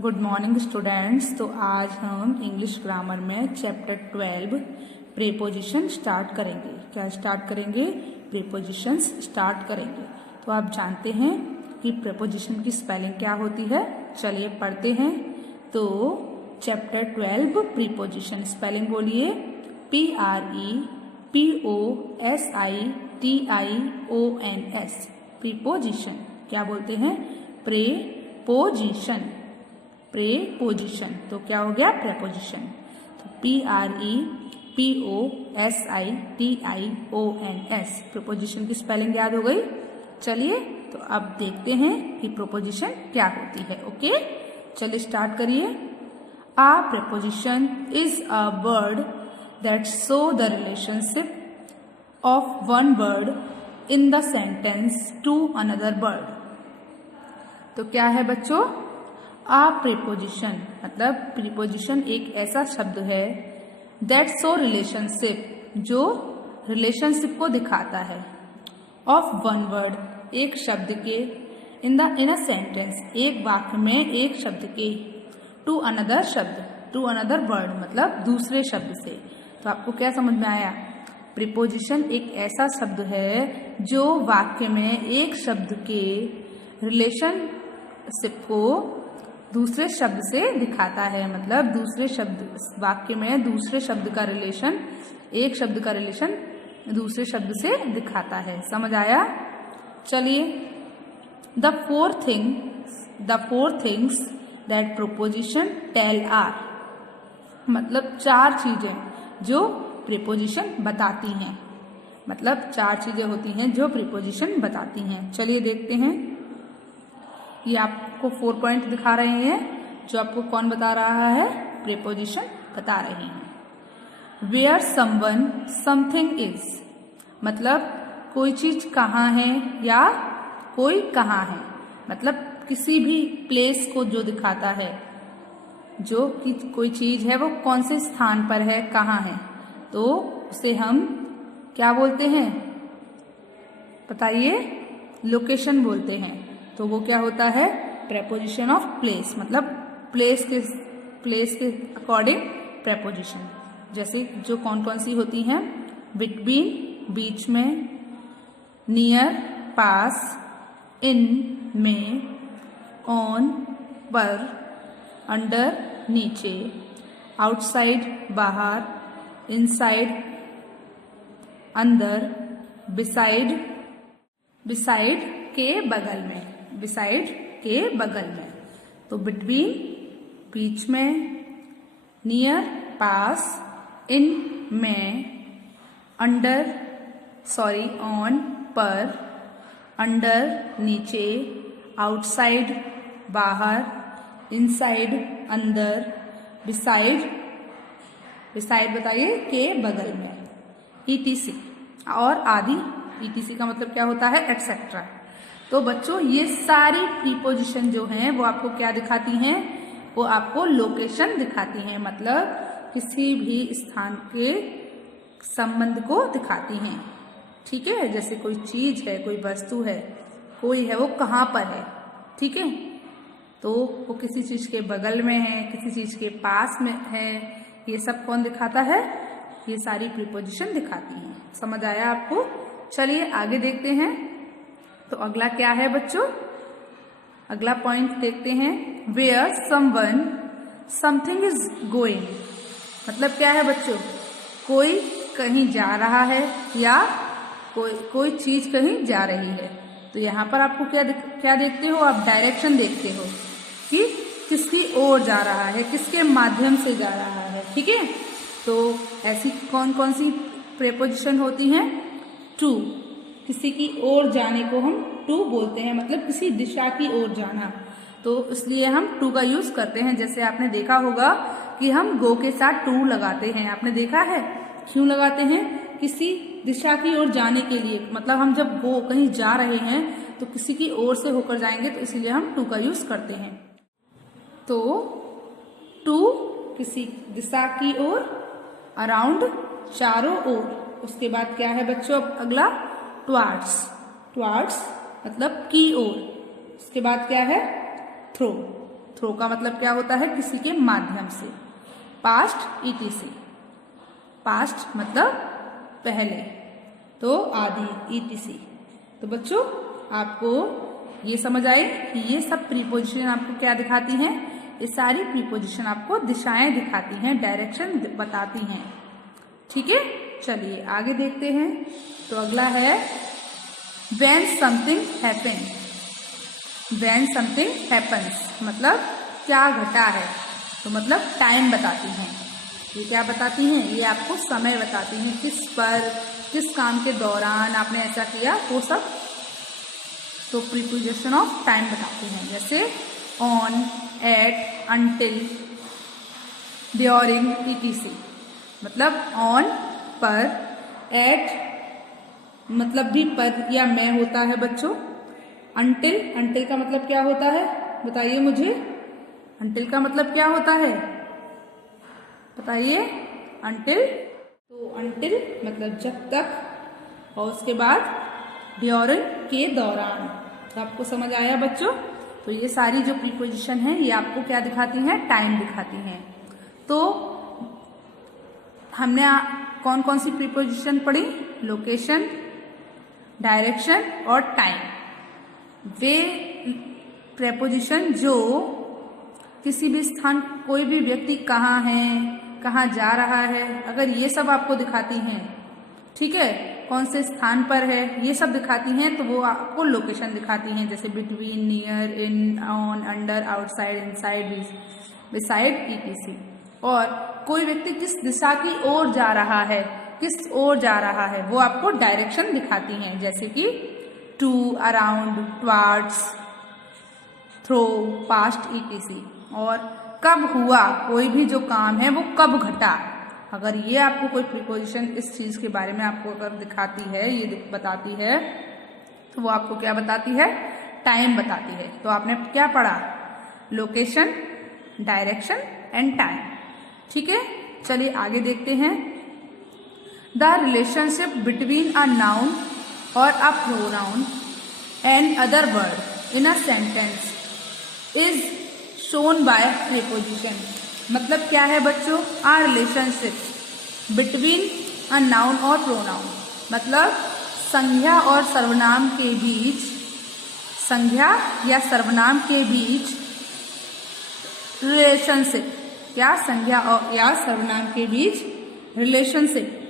Good morning students. तो आज हम इंग्लिश ग्रामर में चैप्टर 12 प्रीपोजिशन स्टार्ट करेंगे। क्या स्टार्ट करेंगे? प्रीपोजिशंस स्टार्ट करेंगे। तो आप जानते हैं कि प्रीपोजिशन की स्पेलिंग क्या होती है। चलिए पढ़ते हैं। तो चैप्टर 12 प्रीपोजिशन स्पेलिंग बोलिए। PREPOSITIONS preposition. क्या बोलते हैं? प्रीपोजिशन। प्रीपोजिशन तो क्या हो गया? प्रीपोजिशन। तो PREPOSITIONS प्रीपोजिशन की स्पेलिंग याद हो गई। चलिए तो अब देखते हैं कि प्रीपोजिशन क्या होती है। ओके, चलिए स्टार्ट करिए। A preposition is a word that show the relationship of one word in the sentence to another word। तो क्या है बच्चों? A preposition मतलब प्रीपोजिशन एक ऐसा शब्द है that show relationship जो रिलेशनशिप को दिखाता है of one word एक शब्द के in a sentence एक वाक्य में एक शब्द के टू अनदर शब्द टू अनदर वर्ड मतलब दूसरे शब्द से। तो आपको क्या समझ में आया? प्रीपोजिशन एक ऐसा शब्द है जो वाक्य में एक शब्द के रिलेशनशिप को दूसरे शब्द से दिखाता है। मतलब दूसरे शब्द वाक्य में दूसरे शब्द का रिलेशन एक शब्द का रिलेशन दूसरे शब्द से दिखाता है। समझ आया? चलिए the four things that preposition tell are मतलब चार चीजें जो प्रीपोजिशन बताती हैं। मतलब चार चीजें होती हैं जो प्रीपोजिशन बताती हैं। चलिए देखते हैं। ये आपको 4 पॉइंट दिखा रहे हैं जो आपको कौन बता रहा है? प्रीपोजिशन बता रहे हैं। वेयर समवन समथिंग इज मतलब कोई चीज कहाँ है या कोई कहाँ है। मतलब किसी भी प्लेस को जो दिखाता है जो कि कोई चीज है वो कौन से स्थान पर है, कहाँ है, तो उसे हम क्या बोलते हैं? बताइए। लोकेशन बोलते हैं। तो वो क्या होता है? प्रीपोजिशन ऑफ प्लेस मतलब प्लेस के अकॉर्डिंग प्रीपोजिशन। जैसे जो कौन कौन सी होती हैं? बिटवीन बीच में, नियर पास, इन में, ऑन पर, अंडर नीचे, आउटसाइड बाहर, इनसाइड अंदर, बिसाइड के बगल में, बिसाइड के बगल में। तो बिटवीन बीच में, नियर पास, इन में, ऑन पर, अंडर नीचे, आउटसाइड बाहर, इनसाइड अंदर, बिसाइड बताइए के बगल में, ETC और आदि। ETC का मतलब क्या होता है? एक्सेट्रा। तो बच्चों ये सारी प्रीपोजिशन जो हैं वो आपको क्या दिखाती हैं? वो आपको लोकेशन दिखाती हैं। मतलब किसी भी स्थान के संबंध को दिखाती हैं। ठीक है? जैसे कोई चीज है, कोई वस्तु है, कोई है, वो कहाँ पर है। ठीक है? तो वो किसी चीज के बगल में है, किसी चीज के पास में है। ये सब कौन दिखाता है? ये सारी प्रीपोजिशन दिखाती हैं। समझ आया आपको? चलिए आगे देखते हैं। तो अगला क्या है बच्चों? अगला पॉइंट देखते हैं। Where someone something is going मतलब क्या है बच्चों? कोई कहीं जा रहा है या कोई चीज कहीं जा रही है। तो यहाँ पर आपको क्या देखते हो? आप डायरेक्शन देखते हो कि किसकी ओर जा रहा है, किसके माध्यम से जा रहा है। ठीक है? तो ऐसी कौन कौन सी प्रीपोजिशन होती हैं? टू, किसी की ओर जाने को हम टू बोलते हैं। मतलब किसी दिशा की ओर जाना। तो इसलिए हम टू का यूज करते हैं। जैसे आपने देखा होगा कि हम गो के साथ टू लगाते हैं। आपने देखा है? क्यों लगाते हैं? किसी दिशा की ओर जाने के लिए। मतलब हम जब वो कहीं जा रहे हैं तो किसी की ओर से होकर जाएंगे, तो इसीलिए हम टू का यूज करते हैं। तो टू किसी दिशा की ओर, अराउंड चारों ओर। उसके बाद क्या है बच्चों? अगला टुवार्ड्स मतलब की ओर। उसके बाद क्या है? थ्रो थ्रो का मतलब क्या होता है, किसी के माध्यम से। पास्ट ईटीसी, पास्ट मतलब पहले, तो आदि ईटीसी। तो बच्चों आपको ये समझ आए कि ये सब प्रीपोजिशन आपको क्या दिखाती हैं, ये सारी प्रीपोजिशन आपको दिशाएं दिखाती हैं, डायरेक्शन बताती हैं। ठीक है, चलिए आगे देखते हैं। तो अगला है when something happen, when something happens मतलब क्या घटा है, तो मतलब टाइम बताती हैं। ये क्या बताती हैं, ये आपको समय बताती हैं, किस पर, किस काम के दौरान आपने ऐसा किया, वो सब तो प्रीपोजिशन ऑफ टाइम बताते हैं। जैसे on, at, until, during, ETC मतलब ऑन पर, एट मतलब भी पर या मैं होता है बच्चों। अनटिल, अनटिल का मतलब क्या होता है बताइए मुझे, अनटिल का मतलब क्या होता है बताइए। अनटिल, तो अनटिल मतलब जब तक, और उसके बाद ड्यूरिंग के दौरान। तो आपको समझ आया बच्चों। तो ये सारी जो प्रीपोजिशन है ये आपको क्या दिखाती हैं, टाइम दिखाती हैं। तो हमने कौन कौन सी प्रीपोजिशन पढ़ी, लोकेशन, डायरेक्शन और टाइम। वे प्रीपोजिशन जो किसी भी स्थान, कोई भी व्यक्ति कहाँ है, कहाँ जा रहा है, अगर ये सब आपको दिखाती हैं, ठीक है, कौन से स्थान पर है, ये सब दिखाती हैं, तो वो आपको लोकेशन दिखाती हैं। जैसे between, near, in, on, under, outside, inside, beside, etc. और कोई व्यक्ति किस दिशा की ओर जा रहा है, किस ओर जा रहा है, वो आपको डायरेक्शन दिखाती हैं। जैसे कि to, around, towards, through, past, ETC. और कब हुआ, कोई भी जो काम है वो कब घटा, अगर ये आपको कोई प्रीपोजिशन इस चीज के बारे में आपको अगर दिखाती है, ये बताती है, तो वो आपको क्या बताती है, टाइम बताती है। तो आपने क्या पढ़ा, लोकेशन, डायरेक्शन एंड टाइम। ठीक है, चलिए आगे देखते हैं। The relationship between a noun और a pronoun and other word in a sentence is shown by preposition. मतलब क्या है बच्चों, a relationship between a noun और प्रोनाउन, मतलब संज्ञा और सर्वनाम के बीच, संज्ञा या सर्वनाम के बीच रिलेशनशिप, क्या संज्ञा और या सर्वनाम के बीच रिलेशनशिप,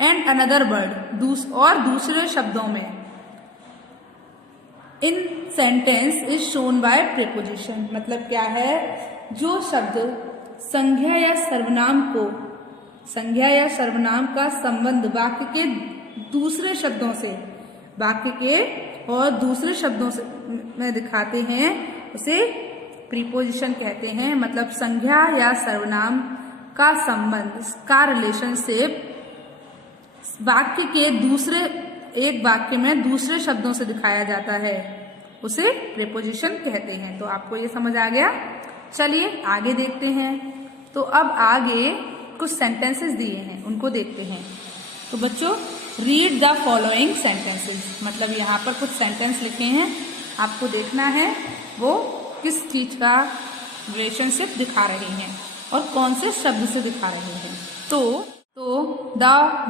एंड अनदर वर्ड और दूसरे शब्दों में, in sentence is shown by preposition. मतलब क्या है, जो शब्द संज्ञा या सर्वनाम को, संज्ञा या सर्वनाम का संबंध वाक्य के दूसरे शब्दों से, वाक्य के और दूसरे शब्दों से में दिखाते हैं, उसे प्रीपोजिशन कहते हैं। मतलब संज्ञा या सर्वनाम का संबंध, का रिलेशनशिप वाक्य के दूसरे, एक वाक्य में दूसरे शब्दों से दिखाया जाता है, उसे प्रीपोजिशन कहते हैं। तो आपको ये समझ आ गया। चलिए आगे देखते हैं। तो अब आगे कुछ सेंटेंसेस दिए हैं, उनको देखते हैं। तो बच्चों रीड द फॉलोइंग सेंटेंसेस, मतलब यहाँ पर कुछ सेंटेंस लिखे हैं, आपको देखना है वो किस चीज का रिलेशनशिप दिखा रहे हैं और कौन से शब्द से दिखा रहे हैं। तो the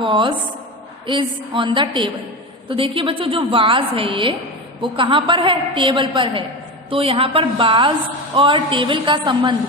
was is on the table. तो देखिए बच्चों, जो वाज है ये वो कहाँ पर है, टेबल पर है। तो यहाँ पर बाज और टेबल का संबंध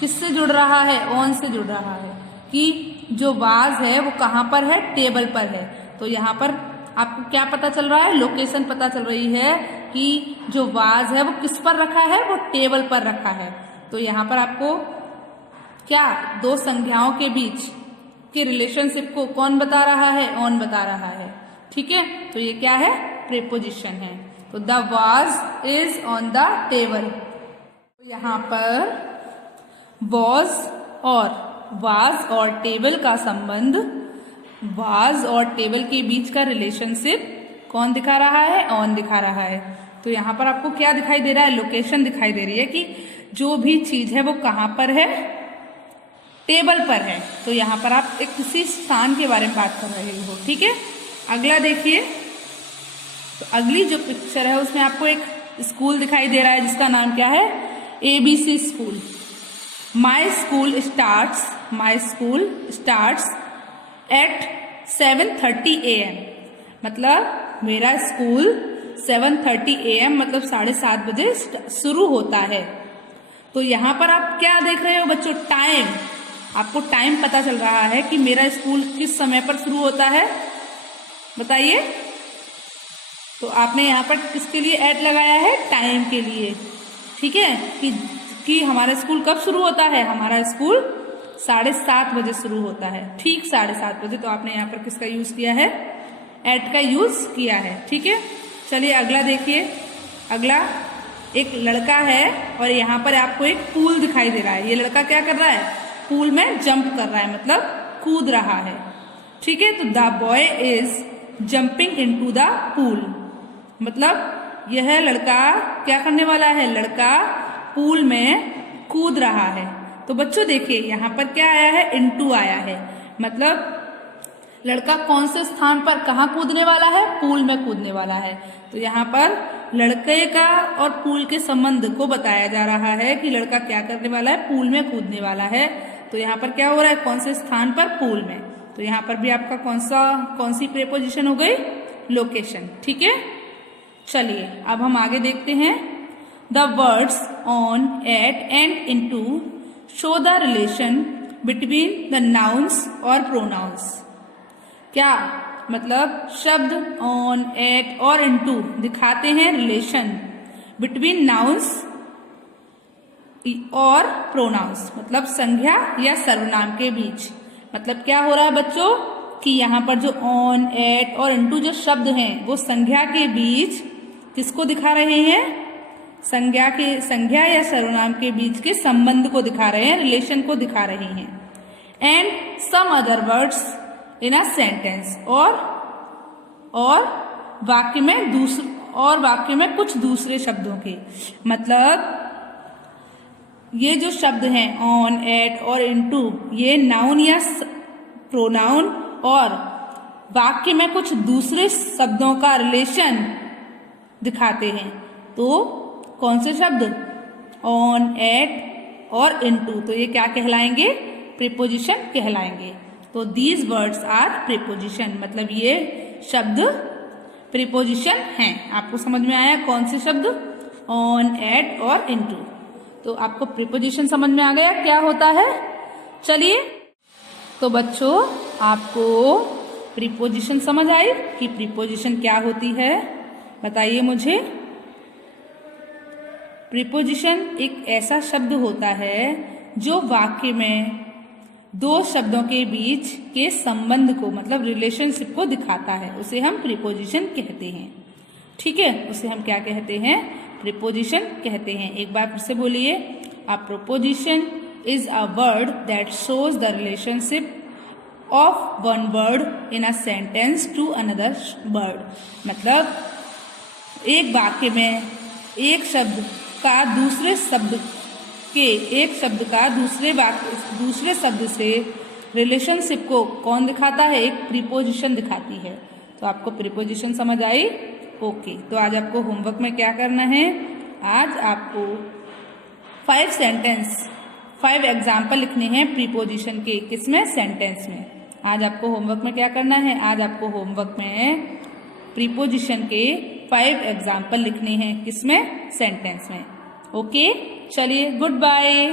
किससे जुड़ रहा है, ऑन से जुड़ रहा है, कि जो वाज है वो कहाँ पर है, टेबल पर है। तो यहाँ पर आपको क्या पता चल रहा है, लोकेशन पता चल रही है कि जो वाज है वो किस पर रखा है, वो टेबल पर रखा है। तो यहाँ पर आपको क्या, दो संज्ञाओं के बीच के रिलेशनशिप को कौन बता रहा है, ऑन बता रहा है। ठीक है, तो ये क्या है, प्रीपोजिशन है। तो the was is on the table. तो यहाँ पर वॉज और वाज और टेबल का संबंध, वाज और टेबल के बीच का रिलेशनशिप कौन दिखा रहा है, ऑन दिखा रहा है। तो यहाँ पर आपको क्या दिखाई दे रहा है, लोकेशन दिखाई दे रही है कि जो भी चीज है वो कहाँ पर है, टेबल पर है। तो यहाँ पर आप एक किसी स्थान के बारे में बात कर रहे हो। ठीक है, अगला देखिए। तो अगली जो पिक्चर है उसमें आपको एक स्कूल दिखाई दे रहा है जिसका नाम क्या है, ABC school. My school starts at 7:30 AM। मतलब मेरा स्कूल 7:30 AM मतलब 7:30 बजे शुरू होता है। तो यहाँ पर आप क्या देख रहे हो बच्चों? टाइम। आपको टाइम पता चल रहा है कि मेरा स्कूल किस समय पर शुरू होता है, बताइए। तो आपने यहाँ पर किसके लिए ऐड लगाया है? टाइम के लिए, ठीक है, कि हमारा स्कूल कब शुरू होता है? हमारा स्कूल 7:30 बजे शुरू होता है, ठीक 7:30 बजे। तो आपने यहाँ पर किसका यूज किया है? ऐड का यूज किया है, ठीक है। चलिए अगला देखिए। अगला एक लड़का है और यहाँ पर आपको एक पूल दिखाई दे रहा है। ये लड़का क्या कर रहा है? पूल में जंप कर रहा है, मतलब कूद रहा है, ठीक है। तो the boy is jumping into the pool, मतलब यह लड़का क्या करने वाला है? लड़का पूल में कूद रहा है। तो बच्चों देखिए यहाँ पर क्या आया है? इनटू आया है, मतलब लड़का कौन से स्थान पर कहाँ कूदने वाला है? पूल में कूदने वाला है। तो यहाँ पर लड़के का और पूल के संबंध को बताया जा रहा है कि लड़का क्या करने वाला है? पूल में कूदने वाला है। तो यहाँ पर क्या हो रहा है? कौन से स्थान पर? पूल में। तो यहाँ पर भी आपका कौन सी प्रीपोजिशन हो गई? लोकेशन, ठीक है। चलिए अब हम आगे देखते हैं। The words on, at and into show the relation between the nouns और प्रोनाउंस। क्या मतलब शब्द ऑन, एट और इनटू दिखाते हैं रिलेशन बिटवीन नाउन्स और प्रोनाउंस, मतलब संज्ञा या सर्वनाम के बीच। मतलब क्या हो रहा है बच्चों कि यहाँ पर जो ऑन, एट और इनटू जो शब्द हैं वो संज्ञा के बीच किसको दिखा रहे हैं? संज्ञा या सर्वनाम के बीच के संबंध को दिखा रहे हैं, रिलेशन को दिखा रहे हैं। And some other words in a sentence, और वाक्य में कुछ दूसरे शब्दों के, मतलब ये जो शब्द हैं ऑन, एट और इनटू, ये नाउन या प्रोनाउन और वाक्य में कुछ दूसरे शब्दों का रिलेशन दिखाते हैं। तो कौन से शब्द? ऑन, एट और इनटू। तो ये क्या कहलाएंगे? प्रीपोजिशन कहलाएंगे। तो दीज वर्ड्स आर प्रीपोजिशन, मतलब ये शब्द प्रीपोजिशन हैं। आपको समझ में आया कौन से शब्द? ऑन, एट और इनटू। तो आपको प्रीपोजिशन समझ में आ गया क्या होता है? चलिए तो बच्चों आपको प्रीपोजिशन समझ आई कि प्रीपोजिशन क्या होती है? बताइए मुझे। प्रीपोजिशन एक ऐसा शब्द होता है जो वाक्य में दो शब्दों के बीच के संबंध को, मतलब रिलेशनशिप को दिखाता है, उसे हम प्रीपोजिशन कहते हैं, ठीक है। उसे हम क्या कहते हैं? प्रीपोजिशन कहते हैं। एक बार फिर से बोलिए। A preposition is a word that shows the relationship of one word in a sentence to another word. मतलब एक वाक्य में एक शब्द का दूसरे शब्द से रिलेशनशिप को कौन दिखाता है? एक प्रीपोजिशन दिखाती है। तो आपको प्रीपोजिशन समझ आई? ओके। तो आज आपको होमवर्क में क्या करना है? आज आपको 5 एग्जाम्पल लिखने हैं प्रीपोजिशन के। किसमें? सेंटेंस में। आज आपको होमवर्क में क्या करना है? आज आपको होमवर्क में प्रीपोजिशन के 5 एग्जाम्पल लिखने हैं। किसमें? सेंटेंस में। ओके चलिए, गुड बाय।